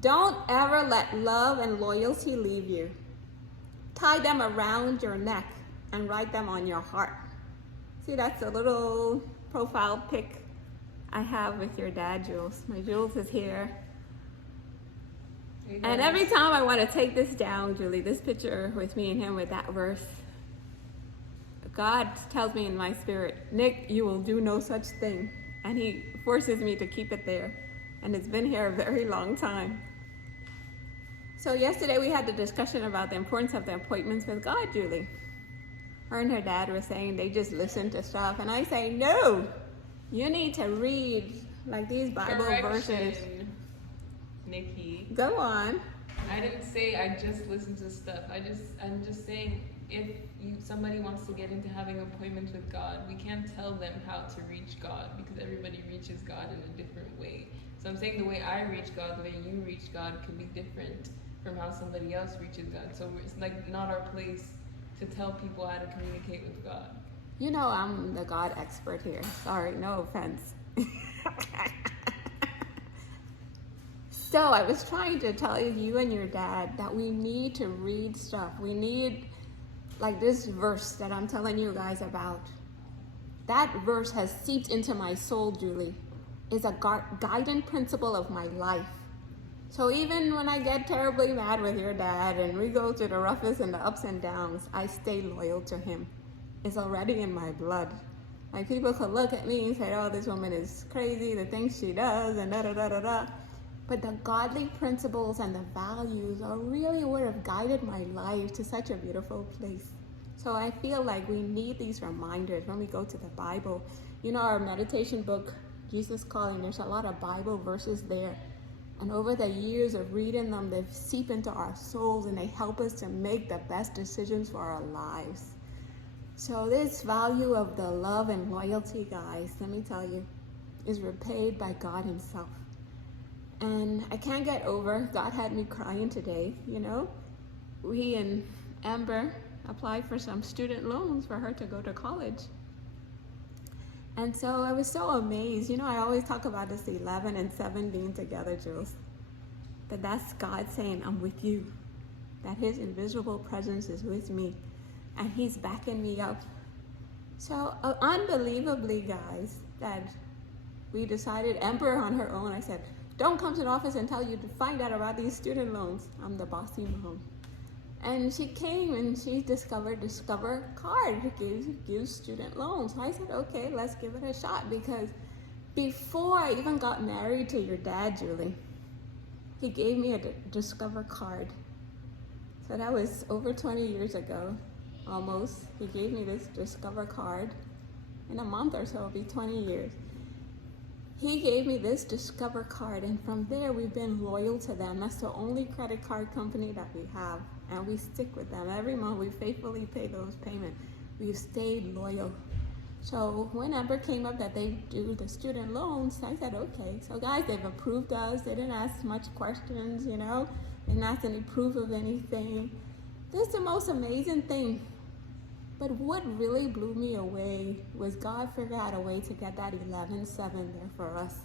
Don't ever let love and loyalty leave you. Tie them around your neck and write them on your heart. See, that's a little profile pic I have with your dad, Jules. My Jules is here. Hey, And every time I want to take this down, Julie, this picture with me and him with that verse, God tells me in my spirit, Nick, you will do no such thing. And he forces me to keep it there. And it's been here a very long time. So yesterday we had the discussion about the importance of the appointments with God, Julie. Her and her dad were saying they just listen to stuff. And I say, no, you need to read like these Bible verses. Nikki. Go on. I didn't say I just listen to stuff. I'm just saying if somebody wants to get into having appointments with God, we can't tell them how to reach God because everybody reaches God in a different way. So I'm saying the way I reach God, the way you reach God can be different from how somebody else reaches God. So it's like not our place to tell people how to communicate with God. You know I'm the God expert here. Sorry, no offense. So I was trying to tell you and your dad that we need to read stuff. We need, like this verse that I'm telling you guys about. That verse has seeped into my soul, Julie. It's a guiding principle of my life. So even when I get terribly mad with your dad and we go through the roughest and the ups and downs, I stay loyal to him. It's already in my blood. Like people could look at me and say, oh, this woman is crazy, the things she does, and da-da-da-da-da. But the godly principles and the values are really what have guided my life to such a beautiful place. So I feel like we need these reminders when we go to the Bible. You know, our meditation book, Jesus Calling, there's a lot of Bible verses there. And over the years of reading them, they seep into our souls and they help us to make the best decisions for our lives. So this value of the love and loyalty, guys, let me tell you, is repaid by God himself. And I can't get over, God had me crying today, you know. We and Amber applied for some student loans for her to go to college. And so I was so amazed. You know, I always talk about this 11 and 7 being together, Jules. But that's God saying, I'm with you. That his invisible presence is with me. And he's backing me up. So unbelievably, guys, that we decided, Amber on her own, I said, don't come to the office until you find out about these student loans. I'm the bossy mom. And she came and she discovered Discover Card gives student loans. So I said, okay, let's give it a shot. Because before I even got married to your dad, Julie, he gave me a Discover Card. So that was over 20 years ago, almost. He gave me this Discover Card. In a month or so, it'll be 20 years. He gave me this Discover Card, and from there we've been loyal to them. That's the only credit card company that we have, and we stick with them. Every month we faithfully pay those payments. We've stayed loyal. So when Amber came up that they do the student loans, I said, okay. So guys, they've approved us. They didn't ask much questions, you know. They didn't ask any proof of anything. This is the most amazing thing. But what really blew me away was God figured out a way to get that 11-7 there for us.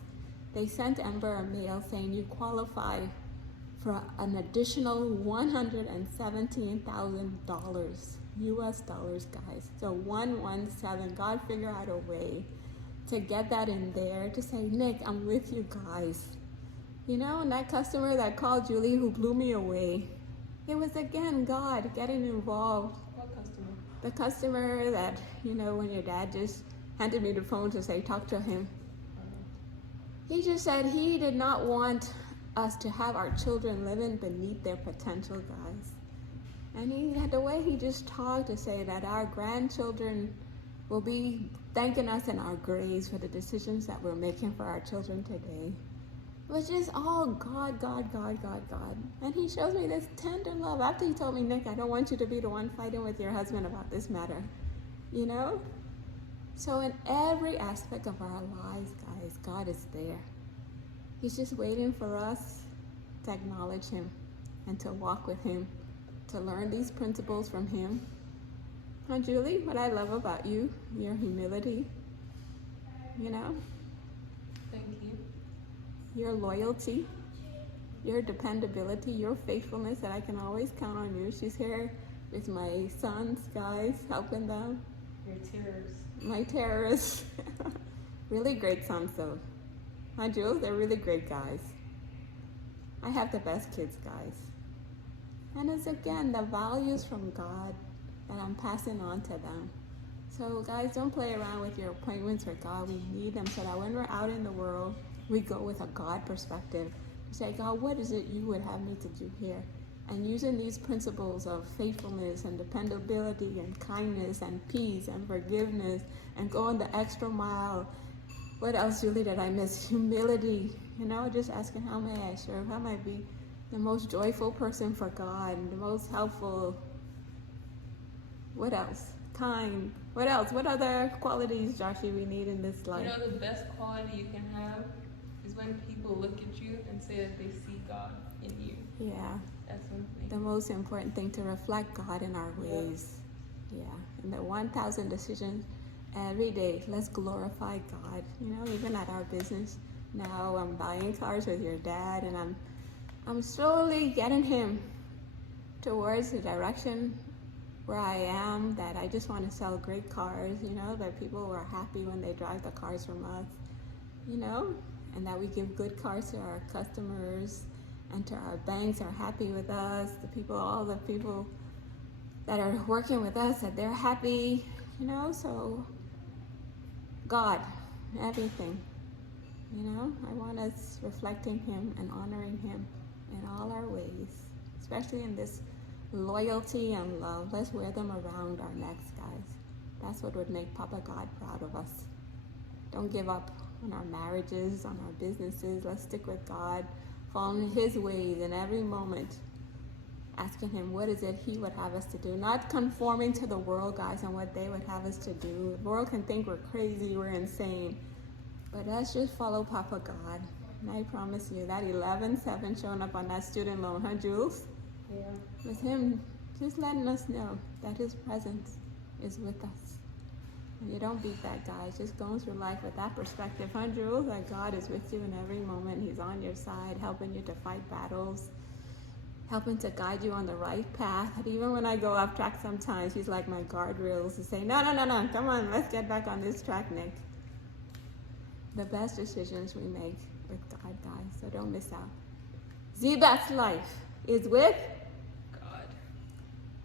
They sent Amber a mail saying you qualify for an additional $117,000 US dollars, guys. So 117. God figured out a way to get that in there to say, Nick, I'm with you guys. You know, and that customer that called Julie who blew me away, it was again God getting involved. The customer that, you know, when your dad just handed me the phone to say, talk to him. He just said he did not want us to have our children living beneath their potential, guys. And he had the way he just talked to say that our grandchildren will be thanking us in our graves for the decisions that we're making for our children today. It was just all God, God, God, God, God. And he shows me this tender love. After he told me, Nick, I don't want you to be the one fighting with your husband about this matter. You know? So in every aspect of our lives, guys, God is there. He's just waiting for us to acknowledge him and to walk with him, to learn these principles from him. And Julie, what I love about you, your humility, you know? Thank you. Your loyalty, your dependability, your faithfulness, that I can always count on you. She's here with my sons, guys, helping them. Your terrors. My terrorists. Really great sons, though. Huh, Jules? They're really great guys. I have the best kids, guys. And it's, again, the values from God that I'm passing on to them. So, guys, don't play around with your appointments with God. We need them so that when we're out in the world, we go with a God perspective. We say, God, what is it you would have me to do here? And using these principles of faithfulness and dependability and kindness and peace and forgiveness and going the extra mile. What else, Julie, did I miss? Humility. Just asking, how may I serve? How may I be the most joyful person for God, the most helpful? What else? Kind. What else? What other qualities, Joshie, we need in this life? The best quality you can have is when people look at you and say that they see God in you. Yeah. That's one thing. The most important thing, to reflect God in our ways. Yeah. And the 1,000 decisions every day. Let's glorify God. Even at our business. Now I'm buying cars with your dad, and I'm slowly getting him towards the direction where I am, that I just want to sell great cars, that people are happy when they drive the cars from us, and that we give good cars to our customers, and to our banks are happy with us, all the people that are working with us, that they're happy, so God, everything, I want us reflecting Him and honoring Him in all our ways, especially in this loyalty and love. Let's wear them around our necks, guys. That's what would make Papa God proud of us. Don't give up on our marriages, on our businesses. Let's stick with God, following His ways in every moment, asking Him what is it He would have us to do. Not conforming to the world, guys, and what they would have us to do. The world can think we're crazy, we're insane. But let's just follow Papa God. And I promise you, that 11-7 showing up on that student loan, huh, Jules? Yeah. With Him just letting us know that His presence is with us. And you don't beat that, guys. Just going through life with that perspective, huh, Jules? That God is with you in every moment. He's on your side, helping you to fight battles, helping to guide you on the right path. And even when I go off track sometimes, He's like my guardrails to say, no, come on, let's get back on this track, Nick. The best decisions we make with God, guys, so don't miss out. The best life is with God.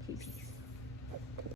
peace.